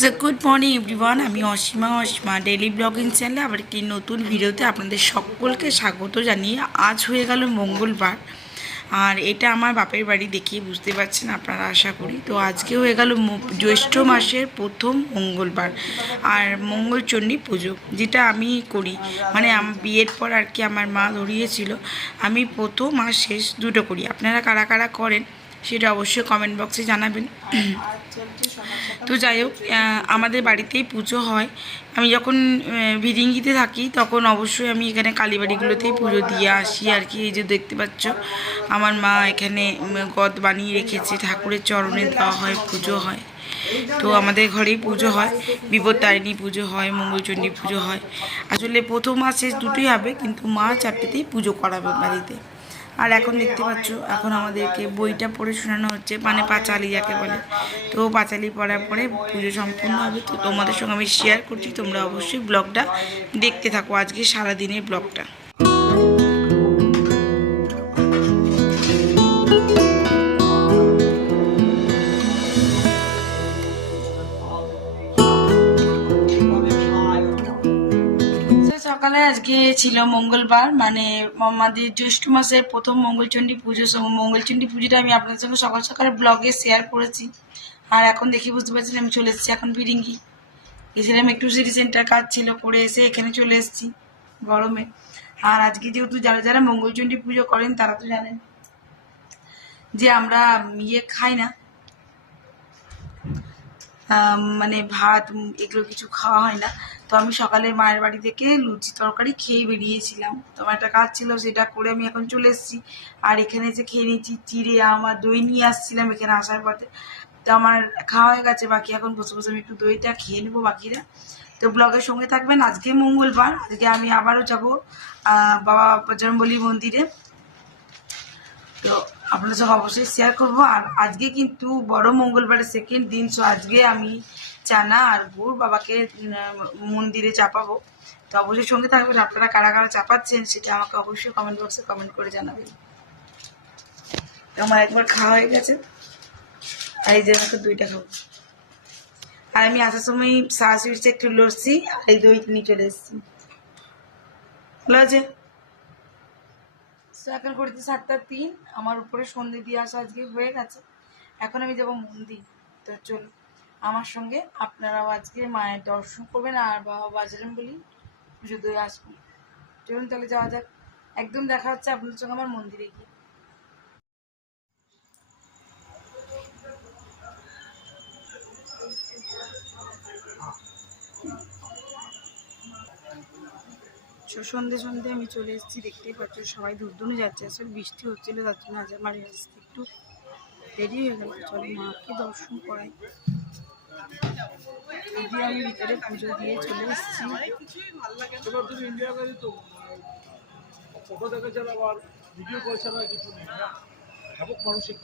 So good morning everyone আমি Asima Asima daily blogging চ্যানেলে আবার একটি নতুন ভিডিওতে আপনাদের সকলকে স্বাগত জানিয়ে আজ হয়ে গেল মঙ্গলবার। আর এটা আমার বাপের বাড়ি দেখিয়ে বুঝতে পারছেন আপনারা আশা করি। তো আজকে হয়ে গেল জ্যৈষ্ঠ মাসের প্রথম মঙ্গলবার আর মঙ্গলচণ্ডী পুজো, যেটা আমি করি। মানে বিয়ের পর আর কি আমার মা ধরিয়েছিল। আমি প্রথম আর শেষ দুটো করি। আপনারা কারা কারা করেন সেটা অবশ্যই কমেন্ট বক্সে জানাবেন। তো যাই হোক আমাদের বাড়িতেই পুজো হয়। আমি যখন ভিরিঙ্গিতে থাকি, তখন অবশ্যই আমি এখানে কালীবাড়িগুলোতেই পুজো দিয়ে আসি আর কি। এই যে দেখতে পাচ্ছ, আমার মা এখানে গদ বানিয়ে রেখেছে, ঠাকুরের চরণে দেওয়া হয়, পুজো হয়। তো আমাদের ঘরেই পুজো হয়। বিপত্তারিণী পুজো হয়, মঙ্গলচণ্ডী পুজো হয়। আসলে প্রথম মাস দুটোই হবে, কিন্তু মা চারটেতেই পুজো করাবে বাড়িতে। আর এখন দেখতে পাচ্ছ, এখন আমাদেরকে বইটা পড়ে শোনানো হচ্ছে মানে পাঁচালি যাকে বলে। তো পাঁচালি পড়ার পরে পুজো সম্পূর্ণ হবে, তো তোমাদের সঙ্গে আমি শেয়ার করছি, তোমরা অবশ্যই ব্লগটা দেখতে থাকো, আজকে সারাদিনের ব্লগটা। সকালে আজকে ছিল মঙ্গলবার মানে আমাদের জ্যৈষ্ঠ মাসের প্রথম মঙ্গলচণ্ডী পুজো। মঙ্গলচণ্ডী পুজোটা আমি আপনাদের সঙ্গে সকাল সকাল ব্লগে শেয়ার করেছি। আর এখন দেখি বুঝতে পারছেন আমি চলে এসেছি এখন বিরিঙ্গি। গেছিলাম একটু সিটি সেন্টার কাজ ছিল করে এসে এখানে চলে এসেছি গরমে। আর আজকে যেহেতু যারা যারা মঙ্গলচণ্ডী পুজো করেন তারা তো জানেন যে আমরা ইয়ে খাই না। মানে ভাত এগুলো কিছু খাওয়া হয় না। তো আমি সকালে মায়ের বাড়ি থেকে লুচি তরকারি খেয়ে বেরিয়েছিলাম। তো আমার একটা কাজ ছিল সেটা করে আমি এখন চলে এসেছি। আর এখানে যে খেয়ে নিয়েছি চিড়ে আমার দই নিয়ে আসছিলাম এখানে আসার পথে। তো আমার খাওয়া হয়ে গেছে, বাকি এখন বসে বসে আমি একটু দইটা খেয়ে নেব বাকিরা। তো ব্লগের সঙ্গে থাকবেন। আজকে মঙ্গলবার, আজকে আমি আবারও যাব বাবা বজরংবলী মন্দিরে। তো আপনাদের সঙ্গে অবশ্যই শেয়ার করব। আর আজকে কিন্তু বড় মঙ্গলবারের সেকেন্ড দিন সো আজকে আমি চানা আর গুড় বাবাকে মন্দিরে চাপাবো। তো অবশ্যই সঙ্গে থাকবেন। আপনারা কারা কারা চাপাচ্ছেন সেটা আমাকে অবশ্যই কমেন্ট বক্সে কমেন্ট করে জানাবেন। তো আমার একবার খাওয়া হয়ে গেছে। আর এই যে আমাকে দুইটা খাব। আর আমি আসার সময় সুইটসে একটু লড়ছি আর এই দই নিয়ে চলে এসেছি। ভালো আছে তো এখন করেছি সাতটা তিন। আমার উপরে সন্ধে দিয়ে আসা আজকে হয়ে গেছে। এখন আমি যাব মন্দির। তো চল আমার সঙ্গে আপনারাও আজকে মায়ের দর্শন করবেন আর বাবা বাজারেন বলি পুজো দিয়ে আসবেন। চলুন তাহলে যাওয়া যাক। একদম দেখা হচ্ছে আপনাদের সঙ্গে আমার মন্দিরে গিয়ে। তো সন্ধে সন্ধে আমি চলে এসেছি, দেখতেই পাচ্ছ সবাই দূরে যাচ্ছে। আসলে বৃষ্টি হচ্ছিল, তার জন্য হাজার মারি আসতে একটু দেরি হয়ে গেল। চলো মাকে দর্শন করাই। আমি ভিতরে পুজো দিয়ে চলে এসেছি। ফটো দেখা ছাড়া আবার ভিডিও কল ছাড়া কিছু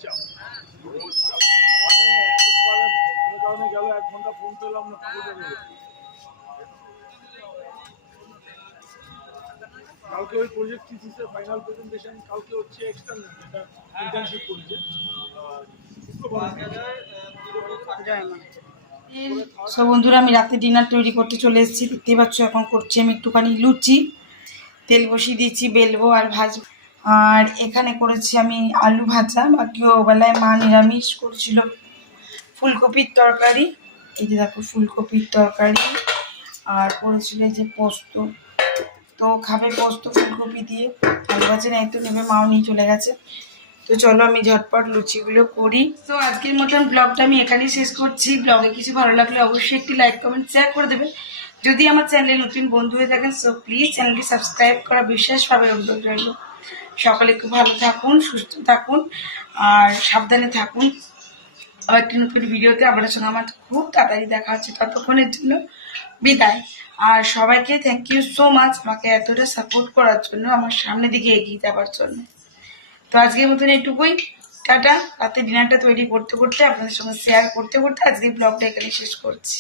চাপ মানে গেল এক ঘণ্টা ফোন পেলাম না কালকে ওই প্রজেক্ট থিসিসের ফাইনাল প্রেজেন্টেশন কালকে হচ্ছে এক্সটার্নাল যেটা ইন্টার্নশিপ করেছে। সব বন্ধুরা, আমি রাতে ডিনার তৈরি করতে চলে এসেছি। দেখতেই পাচ্ছ, এখন করছি আমি একটুখানি লুচি। তেল বসিয়ে দিয়েছি, বেলবো আর ভাজবো। আর এখানে করেছি আমি আলু ভাজা। বাকি বেলায় মা নিরামিষ করছিল। ফুলকপির তরকারি। এই যে দেখো, ফুলকপির তরকারি। আর করেছিল যে পোস্ত। তো খাবে পোস্ত, ফুলকপি দিয়ে। আলু ভাজা নেই তো নেবে, মাও নিয়ে চলে গেছে। তো চলো আমি ঝটপট লুচিগুলো করি। তো আজকের মতন ব্লগটা আমি এখানেই শেষ করছি। ব্লগে কিছু ভালো লাগলে অবশ্যই একটি লাইক, কমেন্ট শেয়ার করে দেবেন। যদি আমার চ্যানেলে নতুন বন্ধু হয়ে থাকেন সো প্লিজ চ্যানেলটি সাবস্ক্রাইব করা বিশেষভাবে অনুরোধ রইল। সকলে খুব ভালো থাকুন, সুস্থ থাকুন, আর সাবধানে থাকুন। আবার একটি নতুন ভিডিওতে আপনার সঙ্গে আমার খুব তাড়াতাড়ি দেখা হচ্ছে। ততক্ষণের জন্য বিদায়। আর সবাইকে থ্যাংক ইউ সো মাচ আমাকে এতটা সাপোর্ট করার জন্য, আমার সামনের দিকে এগিয়ে যাওয়ার জন্য। তো আজকের মতন এটুকুই টাটা। রাতে ডিনারটা তৈরি করতে করতে আপনাদের সঙ্গে শেয়ার করতে করতে আজকে ব্লগটা এখানে শেষ করছি।